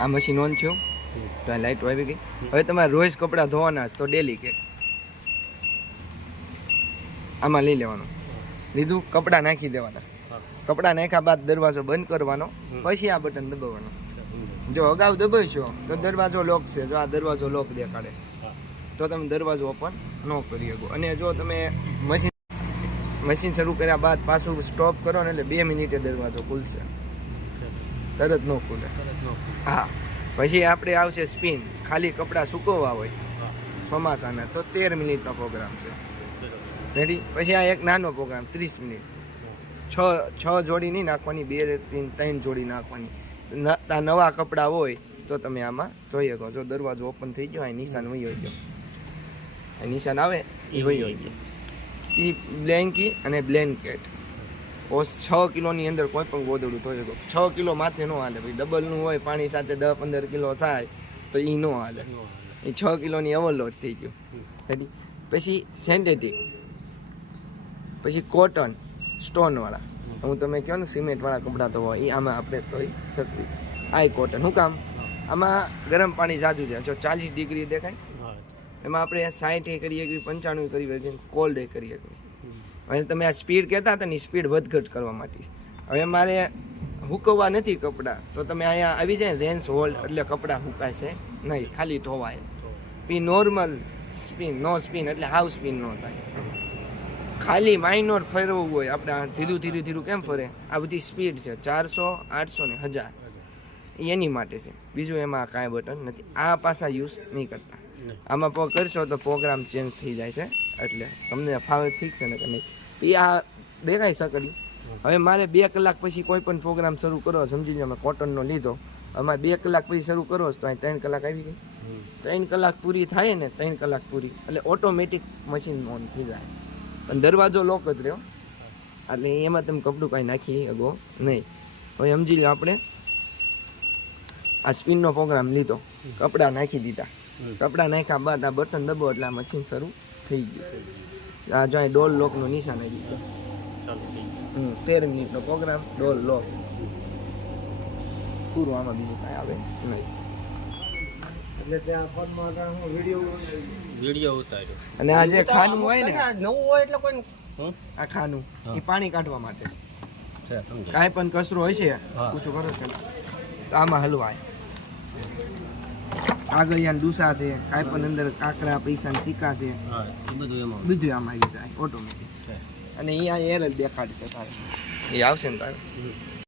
આ machine on થયું તો આ લાઈટ આવી ગઈ. હવે તમારે રોજ કપડાં ધોવાના તો ડેલી કે આમાં લઈ લેવાનું. લીધું, કપડાં નાખી દેવાના. કપડાં નાખ્યા બાદ દરવાજો બંધ કરવાનો, પછી આ બટન દબાવવાનું. જો અગાઉ દબાવશો તો દરવાજો લોક છે. જો આ દરવાજો લોક દેખાડે તો તમે દરવાજો ઓપન ન કરી શકો. અને જો તમે મશીન શરૂ કર્યા બાદ પાછું સ્ટોપ કરો ને એટલે 2 મિનિટે દરવાજો ખુલશે, તરત ન ખુલે. હા, પછી આપણે આવશે સ્પિન. ખાલી કપડાં સૂકવવા હોય ચોમાસાના તો 13 મિનિટનો પ્રોગ્રામ છે. રેડી. પછી આ એક નાનો પ્રોગ્રામ 30 મિનિટ. 6 જોડી નહીં નાખવાની, 2 3 જોડી નાખવાની. નવા કપડાં હોય તો તમે આમાં જોઈ શકો. જો દરવાજો ઓપન થઈ ગયો, અહીં નિશાન વહી ગયો, અહીં નિશાન આવે એ વહી ગયો. એ બ્લેન્કી અને બ્લેન્કેટ 6 કિલોની અંદર કોઈ પણ ગોદડું ધોઈ શકો. 6 કિલો માથે ન હાલે ભાઈ. ડબલનું હોય પાણી સાથે 10-15 કિલો થાય તો એ ન હાલે. એ 6 કિલોની ઓવરલોડ થઈ ગયું. રેડી. પછી સિન્થેટિક, પછી કોટન સ્ટોનવાળા. હું તમે કહો ને સિમેન્ટવાળા કપડાં ધોવા, એ આમાં આપણે ધોઈ શકીએ. આ કોટન. શું કામ? આમાં ગરમ પાણી જાજુ છે. જો 40 ડિગ્રી દેખાય, એમાં આપણે 60 કરીએ, 95 કરીએ, કોલ્ડ કરીએ. હવે તમે આ સ્પીડ કહેતા હતા ને, સ્પીડ વધઘટ કરવા માટે. હવે મારે હુકવવા નથી કપડાં, તો તમે અહીંયા આવી જાય રેન્સ હોલ્ડ, એટલે કપડાં હુકાય છે નહીં, ખાલી ધોવાય. પી નોર્મલ સ્પિન, નો સ્પિન એટલે હાવ સ્પિન ન થાય. ખાલી માઇનોર ફેરવવું હોય આપણે, ધીરું ધીરું ધીરું કેમ ફરે, આ બધી સ્પીડ છે 400, 800 ને 1000, એની માટે છે. બીજું એમાં કાંઈ બટન નથી. આ પાછા યુઝ નહીં કરતા. આમાં કરશો તો પ્રોગ્રામ ચેન્જ થઈ જાય છે, એટલે તમને ફાવે ઠીક છે ને કે નહીં. એ આ દેખાય સકડી. હવે મારે 2 કલાક પછી કોઈ પણ પ્રોગ્રામ શરૂ કરો, સમજી લો મેં કોટનનો લીધો, અમારે 2 કલાક પછી શરૂ કરો તો અહીં 3 કલાક આવી ગઈ. 3 કલાક પૂરી થાય ને, 3 કલાક પૂરી એટલે ઓટોમેટિક મશીન ઓન થઈ જાય. પણ દરવાજો લોક જ રહ્યો, એટલે એમાં તમે કપડું કાંઈ નાખી શકો નહીં. હવે સમજી લો આપણે આ સ્પિનનો પ્રોગ્રામ લીધો, કપડાં નાખી દીધા. કપડાં નાખ્યા બાદ આ બટન દબો એટલે આ મશીન શરૂ થઈ ગયું. આ જો અહીં ડોલ લોકનું નિશાન આવી ગયું. 13 મિનિટનો પ્રોગ્રામ, ડોલ લોક પૂરું. આમાં બીજું કાંઈ આવે નહીં. એટલે ત્યાં ફોનમાં હું વિડીયો ઉતાર્યો. અને આ જે ખાનું હોય ને, નવું હોય એટલે કોઈ આ ખાનું એ પાણી કાઢવા માટે છે. કાંઈ પણ કચરો હોય છે, પૂછું કરો છો તો આમાં હલવાય. આગળિયા ડૂસા છે, કાંઈ પણ અંદર કાકરા પૈસા સિક્કા છે, બધું આમાં આવી જાય ઓટોમેટિક. અને અહીંયા એર જ દેખાડશે તારે, એ આવશે ને તારે.